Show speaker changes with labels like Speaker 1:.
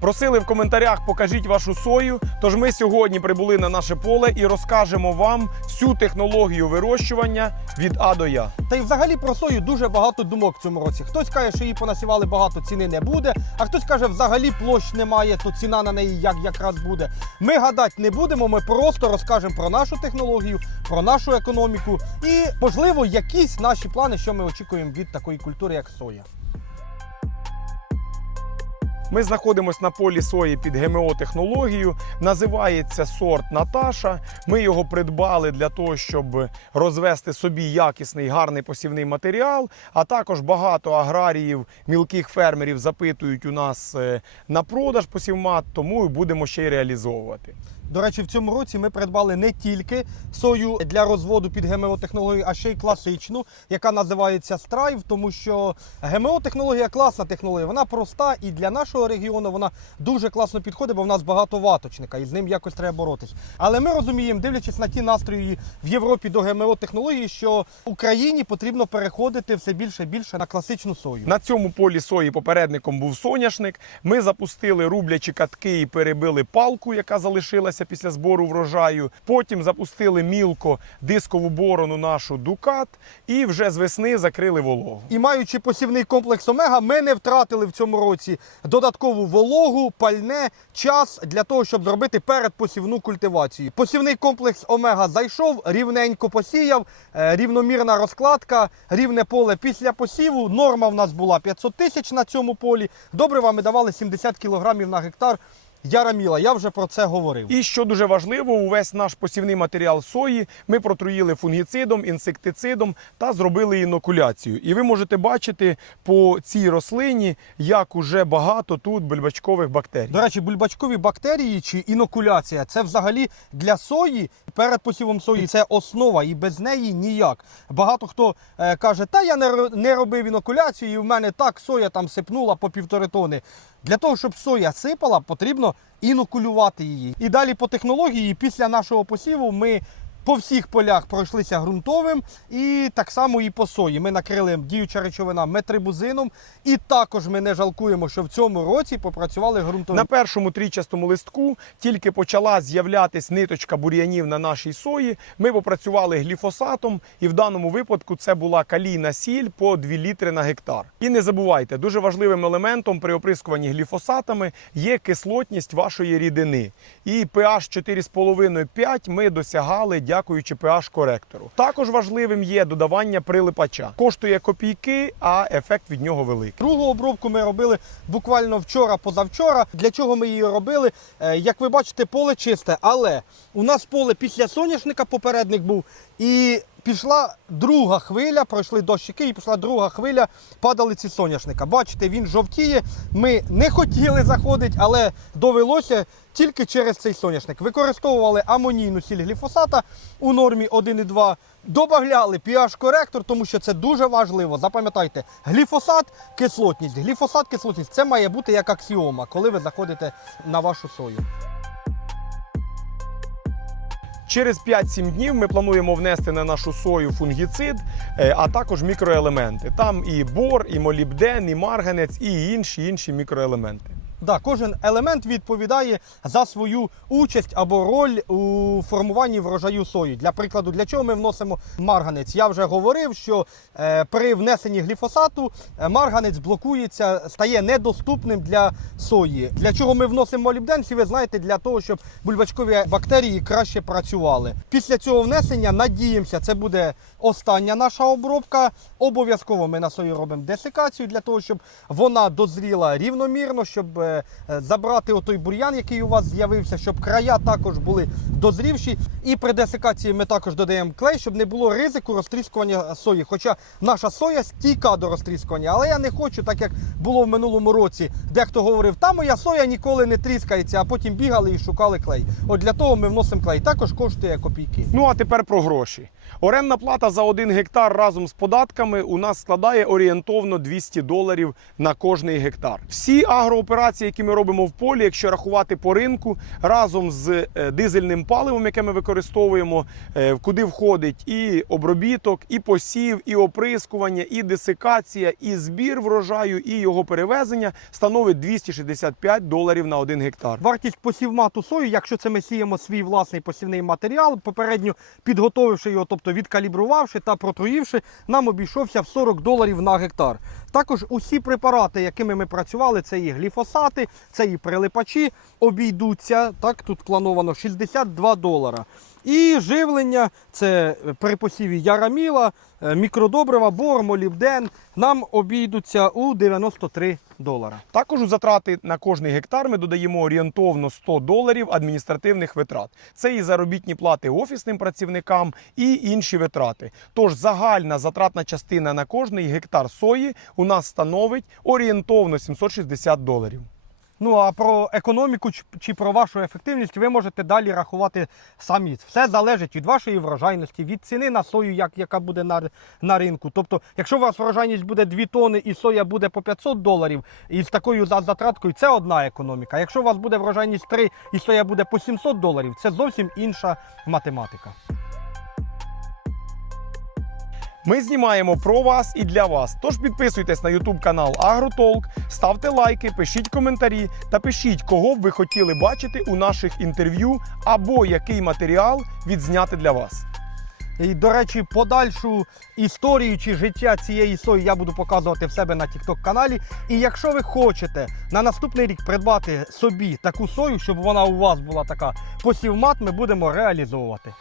Speaker 1: Просили в коментарях, покажіть вашу сою. Тож ми сьогодні прибули на наше поле і розкажемо вам всю технологію вирощування від А до Я.
Speaker 2: Та й взагалі про сою дуже багато думок в цьому році. Хтось каже, що її понасівали багато, ціни не буде. А хтось каже, взагалі площ немає, то ціна на неї як якраз буде. Ми гадати не будемо. Ми просто розкажемо про нашу технологію, про нашу економіку і, можливо, якісь наші плани, що ми очікуємо від такої культури, як соя.
Speaker 1: Ми знаходимося на полі сої під ГМО технологією. Називається сорт Наташа. Ми його придбали для того, щоб розвести собі якісний гарний посівний матеріал. А також багато аграріїв, мілких фермерів запитують у нас е, на продаж посівмат, тому будемо ще й реалізовувати.
Speaker 2: До речі, в цьому році ми придбали не тільки сою для розводу під ГМО технологію, а ще й класичну, яка називається Страйв, тому що ГМО технологія класна технологія, вона проста і для нашого регіону вона дуже класно підходить, бо в нас багато ваточника, і з ним якось треба боротись. Але ми розуміємо, дивлячись на ті настрої в Європі до ГМО технології, що Україні потрібно переходити все більше і більше на класичну сою.
Speaker 1: На цьому полі сої попередником був соняшник. Ми запустили рублячі катки і перебили палку, яка залишилася після збору врожаю. Потім запустили мілко дискову борону нашу дукат і вже з весни закрили вологу.
Speaker 2: І маючи посівний комплекс Омега, ми не втратили в цьому році додаткову вологу, пальне, час для того, щоб зробити передпосівну культивацію. Посівний комплекс Омега зайшов, рівненько посіяв, е, рівномірна розкладка, рівне поле після посіву. Норма в нас була 500 тисяч на цьому полі. Добрива ми давали 70 кілограмів на гектар. Яраміла, я вже про це говорив.
Speaker 1: І що дуже важливо, увесь наш посівний матеріал сої ми протруїли фунгіцидом, інсектицидом та зробили інокуляцію. І ви можете бачити по цій рослині, як уже багато тут бульбачкових бактерій.
Speaker 2: До речі, бульбачкові бактерії чи інокуляція це взагалі для сої перед посівом сої це основа, і без неї ніяк. Багато хто е, каже, та я не, не робив інокуляцію, і в мене так соя там сипнула по півтори тони. Для того, щоб соя сипала, потрібно інокулювати її. І далі по технології, після нашого посіву, ми. По всіх полях пройшлися ґрунтовим і так само і по сої. Ми накрили діюча речовина метрибузином. І також ми не жалкуємо, що в цьому році попрацювали ґрунтовим.
Speaker 1: На першому трічастому листку тільки почала з'являтись ниточка бур'янів на нашій сої. Ми попрацювали гліфосатом, і в даному випадку це була калійна сіль по 2 літри на гектар. І не забувайте, дуже важливим елементом при оприскуванні гліфосатами є кислотність вашої рідини. І pH 4,5-5 ми досягали дякуючи pH коректору. Також важливим є додавання прилипача. Коштує копійки, а ефект від нього великий.
Speaker 2: Другу обробку ми робили буквально вчора, позавчора. Для чого ми її робили? Е, Як ви бачите, поле чисте, але у нас поле після соняшника попередник був, і пішла друга хвиля, пройшли дощики, і пішла друга хвиля падалиці соняшника. Бачите, він жовтіє. Ми не хотіли заходити, але довелося тільки через цей соняшник. Використовували амонійну сіль гліфосата у нормі 1,2. Добавляли pH-коректор, тому що це дуже важливо. Запам'ятайте, гліфосат, кислотність. Гліфосат, кислотність це має бути як аксіома, коли ви заходите на вашу сою.
Speaker 1: Через 5-7 днів ми плануємо внести на нашу сою фунгіцид, е, а також мікроелементи. Там і бор, і молібден, і марганець, і інші інші мікроелементи.
Speaker 2: Да, кожен елемент відповідає за свою участь або роль у формуванні врожаю сої. Для прикладу, для чого ми вносимо марганець? Я вже говорив, що е, при внесенні гліфосату е, марганець блокується, стає недоступним для сої. Для чого ми вносимо молібден? Всі ви знаєте, для того, щоб бульбачкові бактерії краще працювали. Після цього внесення надіємося, це буде остання наша обробка. Обов'язково ми на сої робимо десикацію для того, щоб вона дозріла рівномірно, щоб е, е, забрати отой бур'ян, який у вас з'явився, щоб края також були дозрівші. І при десикації ми також додаємо клей, щоб не було ризику розтріскування сої. Хоча наша соя стійка до розтріскування, але я не хочу, так як було в минулому році. Дехто говорив, та моя соя ніколи не тріскається, а потім бігали і шукали клей. От для того ми вносимо клей. Також коштує копійки.
Speaker 1: Ну а тепер про гроші. Орендна плата за один гектар разом з податками у нас складає орієнтовно 200 доларів на кожний гектар. Всі агрооперації які ми робимо в полі, якщо рахувати по ринку, разом з е, дизельним паливом, яке ми використовуємо, е, куди входить і обробіток, і посів, і оприскування, і десикація, і збір врожаю, і його перевезення, становить 265 доларів на один гектар.
Speaker 2: Вартість посівмату сою, якщо це ми сіємо свій власний посівний матеріал, попередньо підготовивши його, тобто відкалібрувавши та протруївши, нам обійшовся в 40 доларів на гектар. Також усі препарати, якими ми працювали, це і гліфосати, це і прилипачі, обійдуться. Так, тут плановано 62 долара. І живлення це при посіві яраміла, е, мікродобрива, бор, молібден. Нам обійдуться у 93 долара.
Speaker 1: Також у затрати на кожний гектар ми додаємо орієнтовно 100 доларів адміністративних витрат. Це і заробітні плати офісним працівникам, і інші витрати. Тож загальна затратна частина на кожний гектар сої у нас становить орієнтовно 760 доларів.
Speaker 2: Ну а про економіку чи- про вашу ефективність ви можете далі рахувати самі. Все залежить від вашої врожайності, від ціни на сою, як, яка буде на, на ринку. Тобто, якщо у вас врожайність буде 2 тони і соя буде по 500 доларів, і з такою затраткою це одна економіка. Якщо у вас буде врожайність 3 і соя буде по 700 доларів, це зовсім інша математика.
Speaker 1: Ми знімаємо про вас і для вас. Тож підписуйтесь на YouTube канал AgroTalk, ставте лайки, пишіть коментарі та пишіть, кого б ви хотіли бачити у наших інтерв'ю або який матеріал відзняти для вас.
Speaker 2: І, до речі, подальшу історію чи життя цієї сої я буду показувати в себе на TikTok каналі. І якщо ви хочете на наступний рік придбати собі таку сою, щоб вона у вас була така посівмат, ми будемо реалізовувати.